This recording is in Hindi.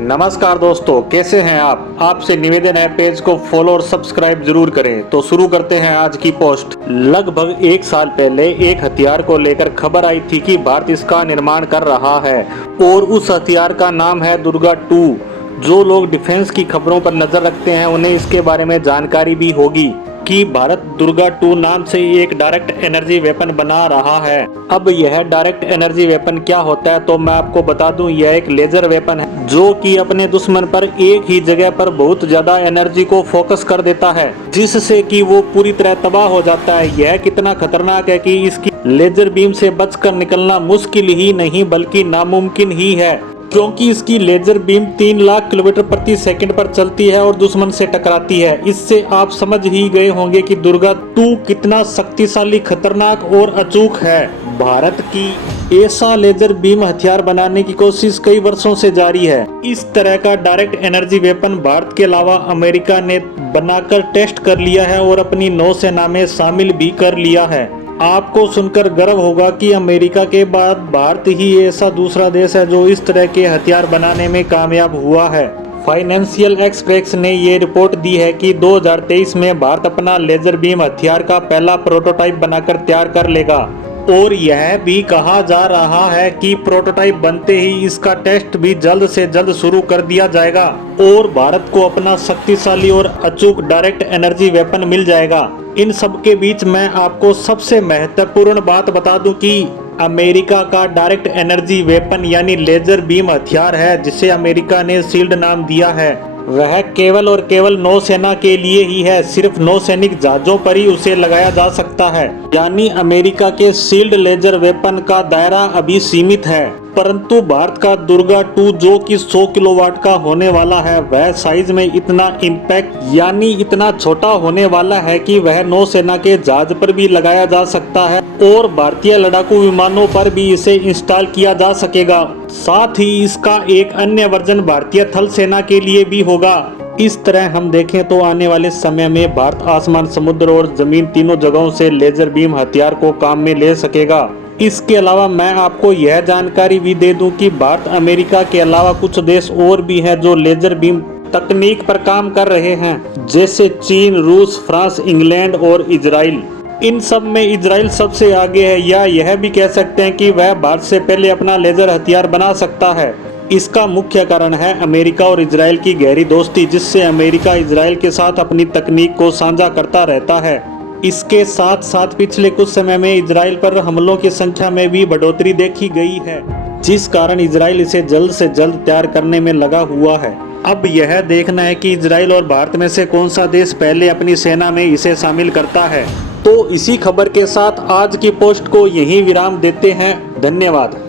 नमस्कार दोस्तों, कैसे हैं आप। आपसे निवेदन है, पेज को फॉलो और सब्सक्राइब जरूर करें। तो शुरू करते हैं आज की पोस्ट। लगभग एक साल पहले एक हथियार को लेकर खबर आई थी कि भारत इसका निर्माण कर रहा है और उस हथियार का नाम है दुर्गा 2। जो लोग डिफेंस की खबरों पर नजर रखते हैं उन्हें इसके बारे में जानकारी भी होगी कि भारत दुर्गा 2 नाम से एक डायरेक्ट एनर्जी वेपन बना रहा है। अब यह डायरेक्ट एनर्जी वेपन क्या होता है तो मैं आपको बता दूं, यह एक लेजर वेपन है जो कि अपने दुश्मन पर एक ही जगह पर बहुत ज्यादा एनर्जी को फोकस कर देता है, जिससे कि वो पूरी तरह तबाह हो जाता है। यह कितना खतरनाक है कि इसकी लेजर बीम से बचकर निकलना मुश्किल ही नहीं बल्कि नामुमकिन ही है, क्योंकि इसकी लेजर बीम 3 लाख किलोमीटर प्रति सेकंड पर चलती है और दुश्मन से टकराती है। इससे आप समझ ही गए होंगे कि दुर्गा 2 कितना शक्तिशाली, खतरनाक और अचूक है। भारत की ऐसा लेजर बीम हथियार बनाने की कोशिश कई वर्षों से जारी है। इस तरह का डायरेक्ट एनर्जी वेपन भारत के अलावा अमेरिका ने बनाकर टेस्ट कर लिया है और अपनी नौसेना में शामिल भी कर लिया है। आपको सुनकर गर्व होगा कि अमेरिका के बाद भारत ही ऐसा दूसरा देश है जो इस तरह के हथियार बनाने में कामयाब हुआ है। फाइनेंशियल एक्सप्रेस ने ये रिपोर्ट दी है कि 2023 में भारत अपना लेजर बीम हथियार का पहला प्रोटोटाइप बनाकर तैयार कर लेगा और यह भी कहा जा रहा है कि प्रोटोटाइप बनते ही इसका टेस्ट भी जल्द से जल्द शुरू कर दिया जाएगा और भारत को अपना शक्तिशाली और अचूक डायरेक्ट एनर्जी वेपन मिल जाएगा। इन सब के बीच मैं आपको सबसे महत्वपूर्ण बात बता दूं कि अमेरिका का डायरेक्ट एनर्जी वेपन यानी लेजर बीम हथियार है जिसे अमेरिका ने शील्ड नाम दिया है, वह केवल और केवल नौसेना के लिए ही है। सिर्फ नौसैनिक जहाजों पर ही उसे लगाया जा सकता है। यानी अमेरिका के शील्ड लेजर वेपन का दायरा अभी सीमित है, परंतु भारत का दुर्गा 2 जो कि 100 किलोवाट का होने वाला है, वह साइज में इतना इम्पैक्ट यानी इतना छोटा होने वाला है कि वह नौसेना के जहाज पर भी लगाया जा सकता है और भारतीय लड़ाकू विमानों पर भी इसे इंस्टॉल किया जा सकेगा। साथ ही इसका एक अन्य वर्जन भारतीय थल सेना के लिए भी होगा। इस तरह हम देखें तो आने वाले समय में भारत आसमान, समुद्र और जमीन तीनों जगहों से लेजर बीम हथियार को काम में ले सकेगा। इसके अलावा मैं आपको यह जानकारी भी दे दूं कि भारत, अमेरिका के अलावा कुछ देश और भी हैं जो लेजर बीम तकनीक पर काम कर रहे हैं, जैसे चीन, रूस, फ्रांस, इंग्लैंड और इजराइल। इन सब में इजराइल सबसे आगे है, या यह भी कह सकते हैं कि वह भारत से पहले अपना लेजर हथियार बना सकता है। इसका मुख्य कारण है अमेरिका और इजराइल की गहरी दोस्ती, जिससे अमेरिका इजराइल के साथ अपनी तकनीक को साझा करता रहता है। इसके साथ साथ पिछले कुछ समय में इजराइल पर हमलों की संख्या में भी बढ़ोतरी देखी गई है, जिस कारण इजराइल इसे जल्द से जल्द तैयार करने में लगा हुआ है। अब यह देखना है कि इजराइल और भारत में से कौन सा देश पहले अपनी सेना में इसे शामिल करता है। तो इसी खबर के साथ आज की पोस्ट को यहीं विराम देते हैं। धन्यवाद।